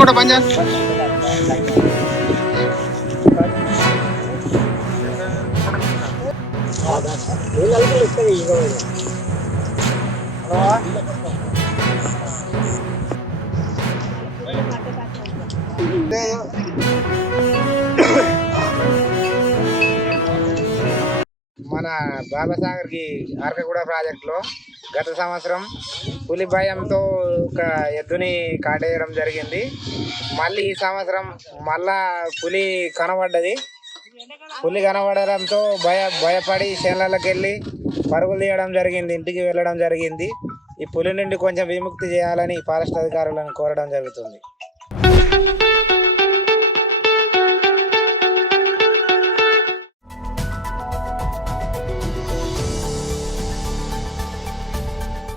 కూడా బంద్ చేస్తా. మన బాబాసాగర్కి అరకగూడ ప్రాజెక్టులో గత సంవత్సరం పులి భయంతో ఒక ఎద్దుని కాటేయడం జరిగింది. మళ్ళీ ఈ సంవత్సరం మళ్ళా పులి కనబడ్డది. పులి కనబడడంతో భయపడి చేనులకి వెళ్ళి పరుగులు తీయడం జరిగింది, ఇంటికి వెళ్ళడం జరిగింది. ఈ పులి నుండి కొంచెం విముక్తి చేయాలని ఫారెస్ట్ అధికారులను కోరడం జరుగుతుంది.